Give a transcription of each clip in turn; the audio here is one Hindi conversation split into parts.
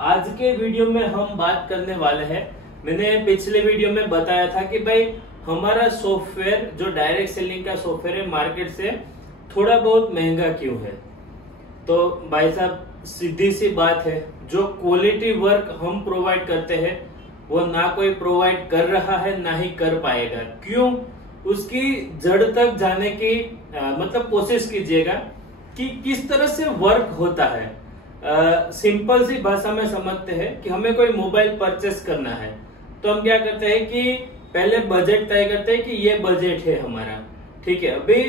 आज के वीडियो में हम बात करने वाले हैं। मैंने पिछले वीडियो में बताया था कि भाई हमारा सॉफ्टवेयर जो डायरेक्ट सेलिंग का सॉफ्टवेयर है मार्केट से थोड़ा बहुत महंगा क्यों है। तो भाई साहब सीधी सी बात है, जो क्वालिटी वर्क हम प्रोवाइड करते हैं वो ना कोई प्रोवाइड कर रहा है ना ही कर पाएगा। क्यों? उसकी जड़ तक जाने की मतलब कोशिश कीजिएगा कि किस तरह से वर्क होता है। सिंपल सी भाषा में समझते हैं कि हमें कोई मोबाइल परचेस करना है तो हम क्या करते हैं कि पहले बजट तय करते हैं कि ये बजट है हमारा, ठीक है। अभी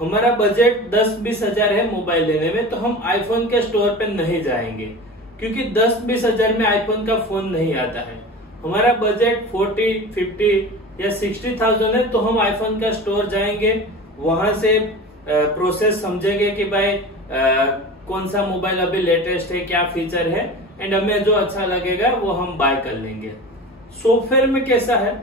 हमारा बजट 10-20 हजार है मोबाइल लेने में, तो हम आईफोन के स्टोर पे नहीं जाएंगे क्योंकि 10-20 हजार में आईफोन का फोन नहीं आता है। हमारा बजट 40-50 या 60,000 है तो हम आईफोन का स्टोर जाएंगे, वहां से प्रोसेस समझेंगे कि भाई कौन सा मोबाइल अभी लेटेस्ट है, क्या फीचर है, एंड हमें जो अच्छा लगेगा वो हम बाय कर लेंगे। सॉफ्टवेयर में कैसा है,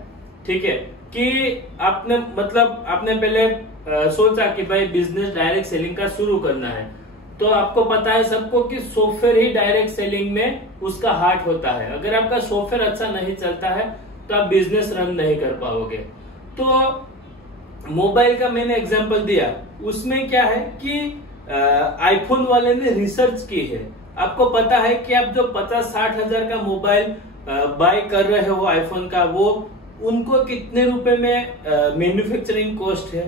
ठीक है, कि आपने पहले सोचा कि भाई बिजनेस डायरेक्ट सेलिंग का शुरू करना है, तो आपको पता है सबको कि सॉफ्टवेयर ही डायरेक्ट सेलिंग में उसका हार्ट होता है। अगर आपका सॉफ्टवेयर अच्छा नहीं चलता है तो आप बिजनेस रन नहीं कर पाओगे। तो मोबाइल का मैंने एग्जांपल दिया, उसमें क्या है कि आईफोन वाले ने रिसर्च की है। आपको पता है कि आप जो 50-60 हजार का मोबाइल बाय कर रहे हो आईफोन का, वो उनको कितने रुपए में मैन्युफैक्चरिंग कॉस्ट है,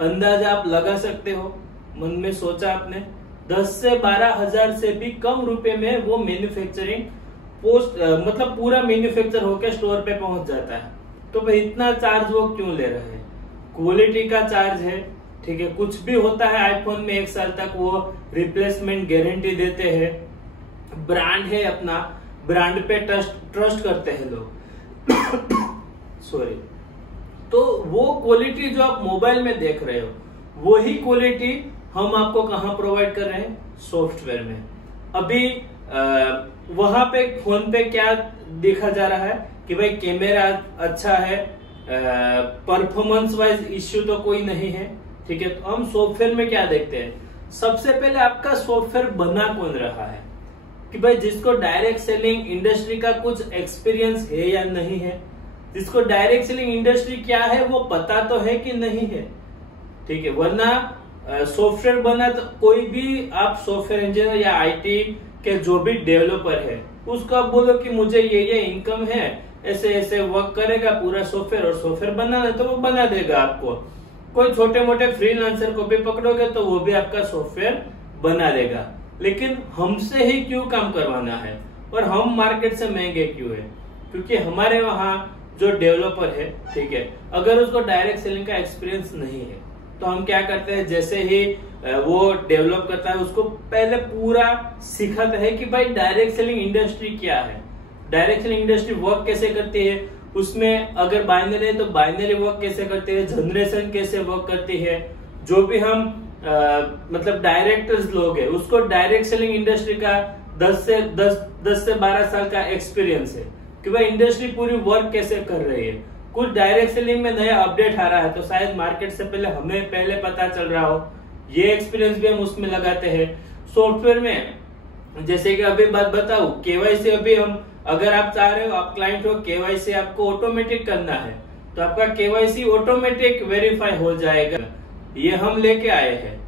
अंदाजा आप लगा सकते हो। मन में सोचा आपने, 10 से 12 हजार से भी कम रुपए में वो मैन्युफैक्चरिंग पोस्ट मतलब पूरा मैन्युफैक्चर होकर स्टोर पे पहुंच जाता है। तो भाई इतना चार्ज वो क्यों ले रहे हैं? क्वालिटी का चार्ज है, ठीक है। कुछ भी होता है आईफोन में 1 साल तक वो रिप्लेसमेंट गारंटी देते हैं। ब्रांड है अपना, ब्रांड पे ट्रस्ट करते हैं लोग सॉरी। तो वो क्वालिटी जो आप मोबाइल में देख रहे हो वही क्वालिटी हम आपको कहाँ प्रोवाइड कर रहे हैं? सॉफ्टवेयर में। अभी वहां पे फोन पे क्या देखा जा रहा है कि भाई कैमरा अच्छा है, परफॉर्मेंस वाइज इश्यू तो कोई नहीं है, ठीक है। तो हम सॉफ्टवेयर में क्या देखते हैं? सबसे पहले आपका सॉफ्टवेयर बना कौन रहा है, कि भाई जिसको डायरेक्ट सेलिंग इंडस्ट्री का कुछ एक्सपीरियंस है या नहीं है, जिसको डायरेक्ट सेलिंग इंडस्ट्री क्या है वो पता तो है कि नहीं है, ठीक है। वरना सॉफ्टवेयर बना तो कोई भी आप सॉफ्टवेयर इंजीनियर या आईटी के जो भी डेवलपर है उसको आप बोलो कि मुझे ये इनकम है, ऐसे ऐसे वर्क करेगा पूरा सॉफ्टवेयर, और सॉफ्टवेयर बनाना तो वो बना देगा आपको। कोई छोटे मोटे फ्रीलांसर को भी पकड़ोगे तो वो भी आपका सॉफ्टवेयर बना देगा। लेकिन हमसे ही क्यों काम करवाना है और हम मार्केट से महंगे क्यों है? क्योंकि हमारे वहां जो डेवलपर है, ठीक है, अगर उसको डायरेक्ट सेलिंग का एक्सपीरियंस नहीं है तो हम क्या करते हैं, जैसे ही वो डेवलप करता है उसको पहले पूरा सिखाते हैं कि भाई डायरेक्ट सेलिंग इंडस्ट्री क्या है, डायरेक्ट सेलिंग इंडस्ट्री वर्क कैसे करती है, उसमें अगर बाइनरी है तो बाइनरी वर्क कैसे करती है, जनरेशन कैसे वर्क करती है। जो भी हम मतलब डायरेक्टर्स लोग हैं उसको डायरेक्ट सेलिंग इंडस्ट्री का 10 से 12 साल का एक्सपीरियंस है कि भाई इंडस्ट्री पूरी वर्क कैसे कर रही है। कुछ डायरेक्ट सेलिंग में नया अपडेट आ रहा है तो शायद मार्केट से पहले हमें पहले पता चल रहा हो, ये एक्सपीरियंस भी हम उसमें लगाते हैं। सॉफ्टवेयर में जैसे कि अभी बात बताऊं, केवाईसी अभी हम अगर आप चाह रहे हो, आप क्लाइंट हो, केवाईसी आपको ऑटोमेटिक करना है तो आपका केवाईसी ऑटोमेटिक वेरीफाई हो जाएगा। ये हम लेके आए हैं,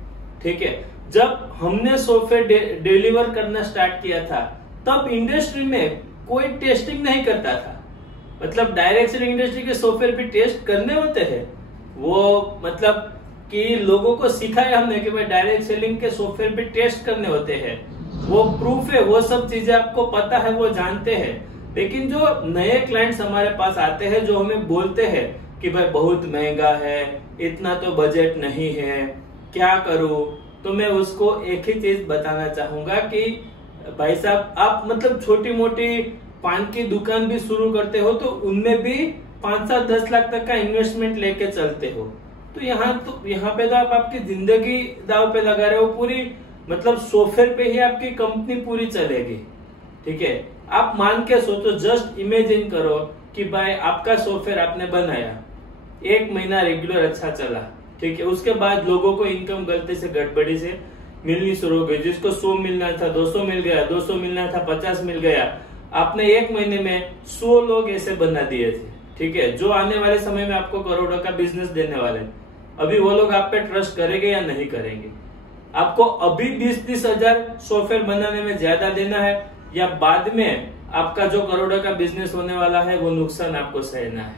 ठीक है। जब हमने सॉफ्टवेयर डिलीवर करना स्टार्ट किया था तब इंडस्ट्री में कोई टेस्टिंग नहीं करता था। मतलब डायरेक्ट सेलिंग इंडस्ट्री के सॉफ्टवेयर भी टेस्ट करने होते हैं, वो मतलब कि लोगों को सिखाया हमने कि भाई डायरेक्ट सेलिंग के सॉफ्टवेयर भी टेस्ट करने होते हैं, वो प्रूफ है, वो सब चीजें आपको पता है, वो जानते हैं। लेकिन जो नए क्लाइंट्स हमारे पास आते हैं जो हमें बोलते हैं कि भाई बहुत महंगा है, इतना तो बजट नहीं है, क्या करूं, तो मैं उसको एक ही चीज बताना चाहूंगा कि भाई साहब आप मतलब छोटी मोटी पान की दुकान भी शुरू करते हो तो उनमें भी 5-7-10 लाख तक का इन्वेस्टमेंट लेके चलते हो। तो यहाँ पे तो आप आपकी जिंदगी दाव पे लगा रहे हो, पूरी मतलब सॉफ्टवेयर पे ही आपकी कंपनी पूरी चलेगी, ठीक है। आप मान के सोचो, जस्ट इमेजिन करो कि भाई आपका सॉफ्टवेयर आपने बनाया, 1 महीना रेगुलर अच्छा चला, ठीक है। उसके बाद लोगों को इनकम गलती से गड़बड़ी से मिलनी शुरू हो गई। जिसको 100 मिलना था 200 मिल गया, 200 मिलना था 50 मिल गया। आपने एक महीने में 100 लोग ऐसे बना दिए थे, ठीक है, जो आने वाले समय में आपको करोड़ों का बिजनेस देने वाले। अभी वो लोग आप पे ट्रस्ट करेंगे या नहीं करेंगे? आपको अभी 20-30 हजार सॉफ्टवेयर बनाने में ज्यादा देना है, या बाद में आपका जो करोड़ों का बिजनेस होने वाला है वो नुकसान आपको सहना है?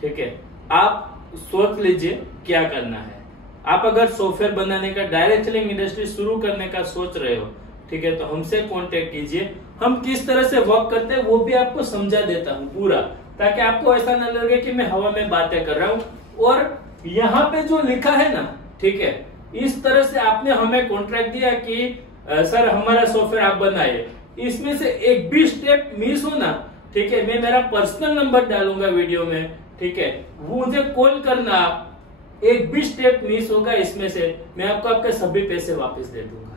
ठीक है, आप सोच लीजिए क्या करना है। आप अगर सॉफ्टवेयर बनाने का, डायरेक्ट सेलिंग इंडस्ट्री शुरू करने का सोच रहे हो, ठीक है, तो हमसे कांटेक्ट कीजिए। हम किस तरह से वर्क करते हैं वो भी आपको समझा देता हूँ पूरा, ताकि आपको ऐसा न लगे कि मैं हवा में बातें कर रहा हूँ। और यहाँ पे जो लिखा है ना, ठीक है, इस तरह से आपने हमें कॉन्ट्रैक्ट दिया कि सर हमारा सॉफ्टवेयर आप बनाए, इसमें से एक भी स्टेप मिस हो ना, ठीक है, मैं मेरा पर्सनल नंबर डालूंगा वीडियो में, ठीक है, वो मुझे कॉल करना। एक भी स्टेप मिस होगा इसमें से, मैं आपको आपके सभी पैसे वापस दे दूंगा,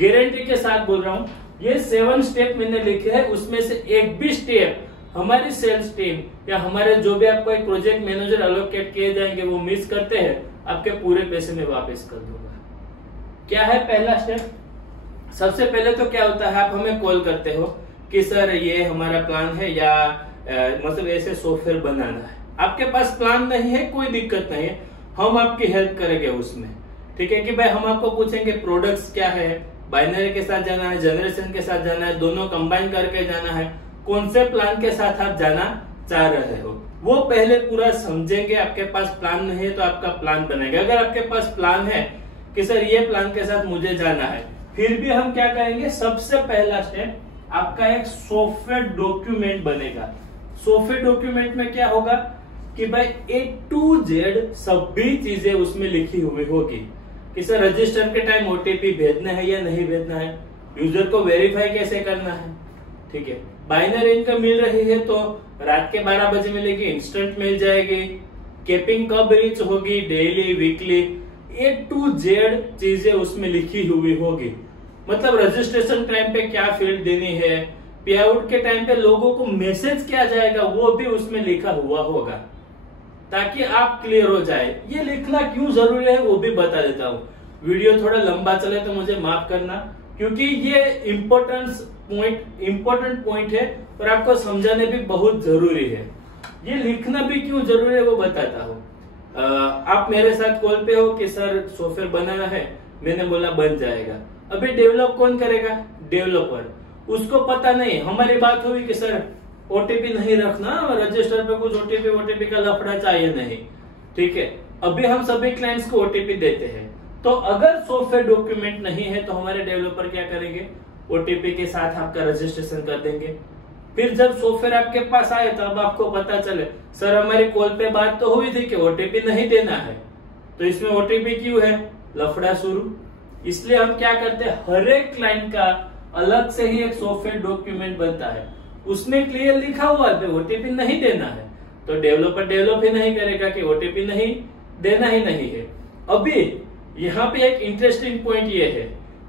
गारंटी के साथ बोल रहा हूँ। ये 7 स्टेप मैंने लिखे हैं, उसमें से एक भी स्टेप हमारी सेल्स टीम या हमारे जो भी आपको एक प्रोजेक्ट मैनेजर एलोकेट किए जाएंगे वो मिस करते हैं, आपके पूरे पैसे में वापस कर दूंगा। क्या है पहला स्टेप? सबसे पहले तो क्या होता है, आप हमें कॉल करते हो कि सर ये हमारा प्लान है, या मतलब ऐसे सॉफ्टवेयर बनाना है। आपके पास प्लान नहीं है, कोई दिक्कत नहीं है, हम आपकी हेल्प करेंगे उसमें, ठीक है, कि भाई हम आपको पूछेंगे प्रोडक्ट्स क्या है, बाइनरी के साथ जाना है, जनरेशन के साथ जाना है, दोनों कंबाइन करके जाना है, कौन से प्लान के साथ आप जाना चाह रहे हो, वो पहले पूरा समझेंगे। आपके पास प्लान नहीं है तो आपका प्लान बनेगा। अगर आपके पास प्लान है कि सर ये प्लान के साथ मुझे जाना है, फिर भी हम क्या करेंगे, सबसे पहला स्टेप आपका एक सॉफ्टवेयर डॉक्यूमेंट बनेगा। सॉफ्टवेयर डॉक्यूमेंट में क्या होगा कि भाई A to Z सभी चीजें उसमें लिखी हुई होगी कि सर रजिस्टर के टाइम OTP भेजना है या नहीं भेजना है, यूजर को वेरीफाई कैसे करना है, ठीक है, बाइनरी इनकम मिल रही है तो रात के 12 बजे मिलेगी, इंस्टेंट मिल जाएगी, कैपिंग कब रीच होगी, daily weekly, A to Z चीजें उसमें लिखी हुई होगी। मतलब रजिस्ट्रेशन टाइम पे क्या फील्ड देनी है, पे आउट के टाइम पे लोगों को मैसेज क्या जाएगा, वो भी उसमें लिखा हुआ होगा, ताकि आप क्लियर हो जाए। ये लिखना क्यों जरूरी है वो भी बता देता हूँ। वीडियो थोड़ा लंबा चले तो मुझे माफ करना, क्योंकि ये इम्पोर्टेंट पॉइंट है और आपको समझाने भी बहुत जरूरी है। ये लिखना भी क्यों जरूरी है वो बताता हूँ। आप मेरे साथ कॉल पे हो कि सर सॉफ्टवेयर बनाना है, मैंने बोला बन जाएगा। अभी डेवलप कौन करेगा? डेवलपर। उसको पता नहीं, हमारी बात हुई कि सर OTP नहीं रखना, रजिस्टर पे कुछ OTP का लफड़ा चाहिए नहीं, ठीक है। अभी हम सभी क्लाइंट्स को OTP देते हैं, तो अगर सॉफ्टवेयर डॉक्यूमेंट नहीं है तो हमारे डेवलपर क्या करेंगे, OTP के साथ आपका रजिस्ट्रेशन कर देंगे। फिर जब सॉफ्टवेयर आपके पास आए तब आपको पता चले सर हमारी कॉल पे बात तो हुई थी कि OTP नहीं देना है, तो इसमें OTP क्यों है, लफड़ा शुरू। इसलिए हम क्या करते हैं, हर एक क्लाइंट का अलग से ही एक सॉफ्टवेयर डॉक्यूमेंट बनता है, उसमें क्लियर लिखा हुआ है OTP नहीं देना है, तो डेवलपर डेवलप ही नहीं करेगा कि OTP नहीं देना ही नहीं है। अभी यहाँ पे एक इंटरेस्टिंग पॉइंट ये है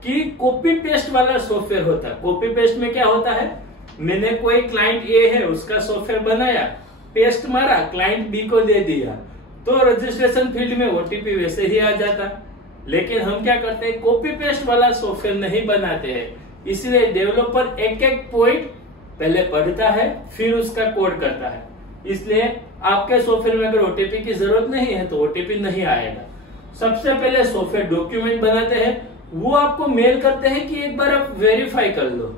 कि कॉपी पेस्ट वाला सॉफ्टवेयर होता है। कॉपी पेस्ट में क्या होता है, मैंने कोई क्लाइंट A है उसका सॉफ्टवेयर बनाया, पेस्ट मारा, क्लाइंट B को दे दिया, तो रजिस्ट्रेशन फील्ड में OTP वैसे ही आ जाता। लेकिन हम क्या करते हैं, कॉपी पेस्ट वाला सॉफ्टवेयर नहीं बनाते हैं, इसलिए डेवलपर एक एक पॉइंट पहले पढ़ता है फिर उसका कोड करता है। इसलिए आपके सॉफ्टवेयर में अगर OTP की जरूरत नहीं है तो OTP नहीं आएगा। सबसे पहले सॉफ्टवेयर डॉक्यूमेंट बनाते हैं, वो आपको मेल करते हैं कि एक बार आप वेरीफाई कर लो।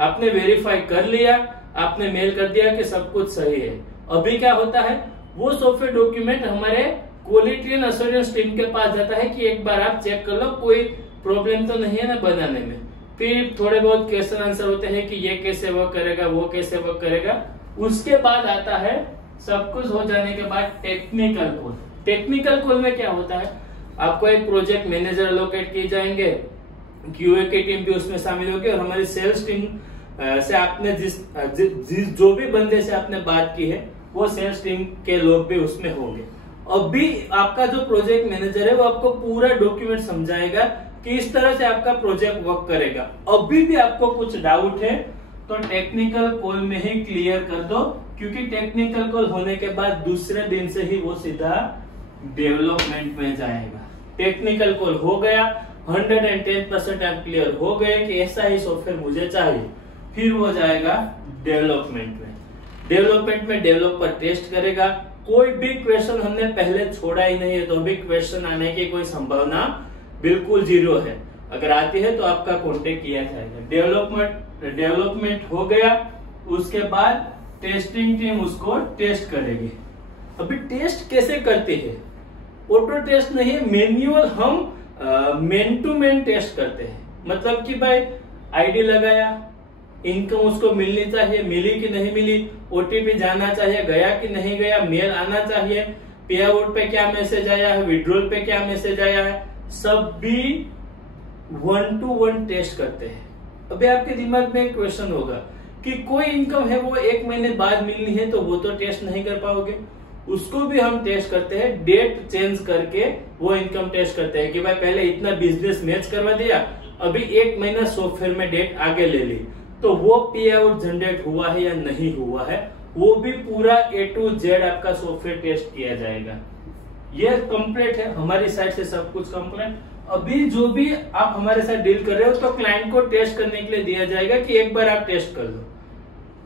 आपने वेरीफाई कर लिया, आपने मेल कर दिया कि सब कुछ सही है। अभी क्या होता है, वो सॉफ्टवेयर डॉक्यूमेंट हमारे क्वालिटी एंड एश्योरेंस टीम के पास जाता है कि एक बार आप चेक कर लो कोई प्रॉब्लम तो नहीं है ना बनाने में। फिर थोड़े बहुत क्वेश्चन आंसर होते हैं कि ये कैसे वर्क करेगा, वो कैसे वर्क करेगा। उसके बाद आता है, सब कुछ हो जाने के बाद, टेक्निकल कॉल। टेक्निकल कॉल में क्या होता है, आपको एक प्रोजेक्ट मैनेजर एलोकेट किए जाएंगे, QA की टीम भी उसमें शामिल होगी, और हमारी सेल्स टीम से आपने जो भी बंदे से आपने बात की है वो सेल्स टीम के लोग भी उसमें होंगे। अभी आपका जो प्रोजेक्ट मैनेजर है वो आपको पूरा डॉक्यूमेंट समझाएगा कि इस तरह से आपका प्रोजेक्ट वर्क करेगा। अभी भी आपको कुछ डाउट है तो टेक्निकल कॉल में ही क्लियर कर दो, क्योंकि टेक्निकल कॉल होने के बाद दूसरे दिन से ही वो सीधा डेवलपमेंट में जाएगा। टेक्निकल कॉल हो गया, 110% आप क्लियर हो गए कि ऐसा ही सॉफ्टवेयर मुझे चाहिए, फिर वो जाएगा डेवलपमेंट में। डेवलपमेंट में डेवलपर टेस्ट करेगा। कोई भी क्वेश्चन हमने पहले छोड़ा ही नहीं है, तो भी क्वेश्चन आने की कोई संभावना बिल्कुल 0 है। अगर आती है तो आपका कॉन्टेक्ट किया जाएगा। डेवलपमेंट हो गया, उसके बाद टेस्टिंग टीम उसको टेस्ट करेगी। अभी टेस्ट कैसे करती है? ऑटो टेस्ट नहीं है, मैन्युअल हम मैन टू मैन टेस्ट करते हैं। मतलब कि भाई आईडी लगाया, इनकम उसको मिलनी चाहिए, मिली कि नहीं मिली, ओटीपी जाना चाहिए, गया कि नहीं गया, मेल आना चाहिए, पे आउट पे क्या मैसेज आया है, विड्रॉल पे क्या मैसेज आया है, सब भी 1 to 1 टेस्ट करते हैं। अभी आपके दिमाग में एक क्वेश्चन होगा कि कोई इनकम है वो 1 महीने बाद मिलनी है, तो वो तो टेस्ट नहीं कर पाओगे। उसको भी हम टेस्ट करते हैं, डेट चेंज करके वो इनकम टेस्ट करते हैं कि भाई पहले इतना बिजनेस मैच करवा दिया, अभी 1 महीना सॉफ्टवेयर में डेट आगे ले ली, तो वो पे आउट जनरेट हुआ है या नहीं हुआ है, वो भी पूरा A to Z आपका सॉफ्टवेयर टेस्ट किया जाएगा। ये कंप्लीट है, हमारी साइड से सब कुछ कंप्लीट। अभी जो भी आप हमारे साथ डील कर रहे हो, तो क्लाइंट को टेस्ट करने के लिए दिया जाएगा कि एक बार आप टेस्ट कर लो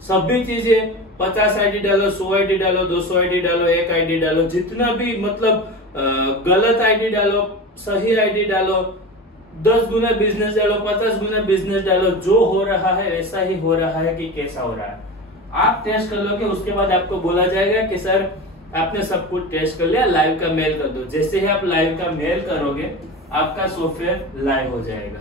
सभी चीजें। 50 आईडी डालो, 100 आईडी डालो, 200 आईडी डालो, 1 आईडी डालो, जितना भी मतलब गलत आईडी डालो, सही आईडी डालो, 10 गुना बिजनेस डालो, 50 गुना बिजनेस डालो, जो हो रहा है वैसा ही हो रहा है कि कैसा हो रहा है, आप टेस्ट कर लोगे। उसके बाद आपको बोला जाएगा कि सर आपने सब कुछ टेस्ट कर लिया, लाइव का मेल कर दो। जैसे ही आप लाइव का मेल करोगे, आपका सॉफ्टवेयर लाइव हो जाएगा।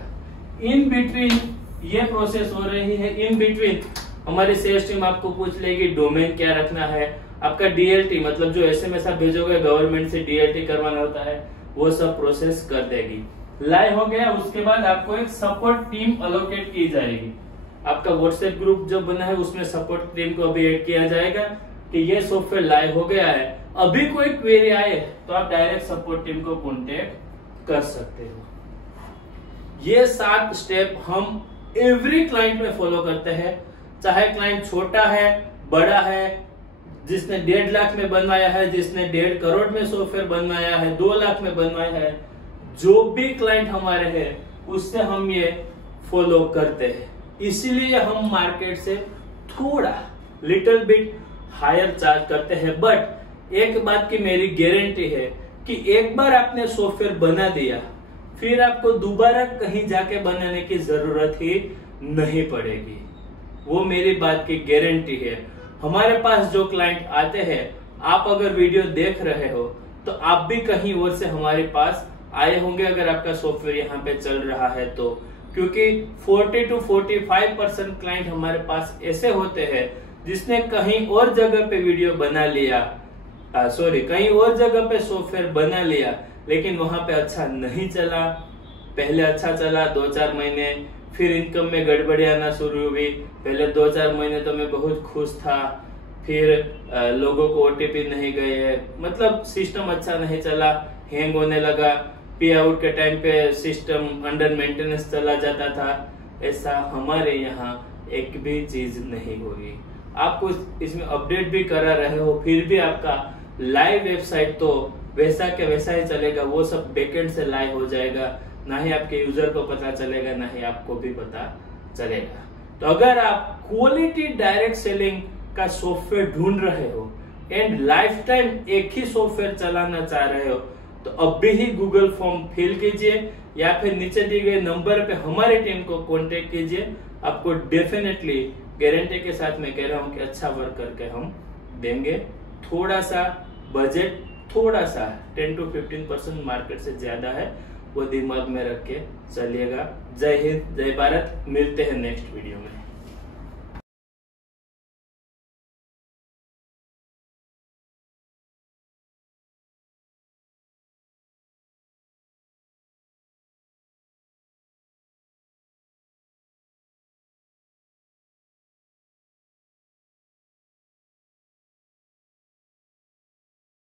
इन बिटवीन ये प्रोसेस हो रही है। इन बिटवीन हमारी सेल्स टीम आपको पूछ लेगी डोमेन क्या रखना है, आपका डीएलटी मतलब जो एसएमएस आप भेजोगे गवर्नमेंट से डीएलटी करवाना होता है, वो सब प्रोसेस कर देगी। लाइव हो गया, उसके बाद आपको एक सपोर्ट टीम अलोकेट की जाएगी। आपका व्हाट्सएप ग्रुप जो बना है उसमें सपोर्ट टीम को अभी ऐड किया जाएगा कि ये सॉफ्टवेयर लाइव हो गया है, अभी कोई क्वेरी आए तो आप डायरेक्ट सपोर्ट टीम को कॉन्टेक्ट कर सकते हो। ये 7 स्टेप हम एवरी क्लाइंट में फॉलो करते हैं, चाहे क्लाइंट छोटा है बड़ा है, जिसने 1.5 लाख में बनवाया है, जिसने 1.5 करोड़ में सॉफ्टवेयर बनवाया है, 2 लाख में बनवाया है, जो भी क्लाइंट हमारे हैं उससे हम ये फॉलो करते हैं। इसीलिए हम मार्केट से थोड़ा लिटिल बिट हायर चार्ज करते हैं। बट एक बात की मेरी गारंटी है कि एक बार आपने सॉफ्टवेयर बना दिया, फिर आपको दोबारा कहीं जाके बनाने की जरूरत ही नहीं पड़ेगी। वो मेरी बात की गारंटी है। हमारे पास जो क्लाइंट आते हैं, आप अगर वीडियो देख रहे हो तो आप भी कहीं और से हमारे पास आए होंगे अगर आपका सॉफ्टवेयर यहाँ पे चल रहा है तो, क्योंकि 40 to 45% क्लाइंट हमारे पास ऐसे होते हैं जिसने कहीं और जगह पे वीडियो बना लिया, कहीं और जगह पे सॉफ्टवेयर बना लिया, लेकिन वहां पे अच्छा नहीं चला। पहले अच्छा चला 2-4 महीने, फिर इनकम में गड़बड़ी आना शुरू हुई। पहले 2-4 महीने तो मैं बहुत खुश था, फिर लोगों को ओटीपी नहीं गए, मतलब सिस्टम अच्छा नहीं चला, हैंग होने लगा, पे आउट के टाइम पे सिस्टम अंडर मेंटेनेंस चला जाता था। ऐसा हमारे यहाँ एक भी चीज नहीं होगी। आपको इसमें अपडेट भी करा रहे हो, फिर भी आपका लाइव वेबसाइट तो वैसा के वैसा ही चलेगा, वो सब बैकएंड से लाइव हो जाएगा, ना ही आपके यूजर को पता चलेगा, ना ही आपको भी पता चलेगा। तो अगर आप क्वालिटी डायरेक्ट सेलिंग का सॉफ्टवेयर ढूंढ रहे हो एंड लाइफ टाइम एक ही सॉफ्टवेयर चलाना चाह रहे हो, तो अभी ही गूगल फॉर्म फिल कीजिए या फिर नीचे दिए गए नंबर पे हमारी टीम को कांटेक्ट कीजिए। आपको डेफिनेटली गारंटी के साथ मैं कह रहा हूँ कि अच्छा वर्क करके हम देंगे। थोड़ा सा बजट, थोड़ा सा 10 to 15% मार्केट से ज्यादा है, वो दिमाग में रख के चलिएगा। जय हिंद, जय भारत। मिलते हैं नेक्स्ट वीडियो में।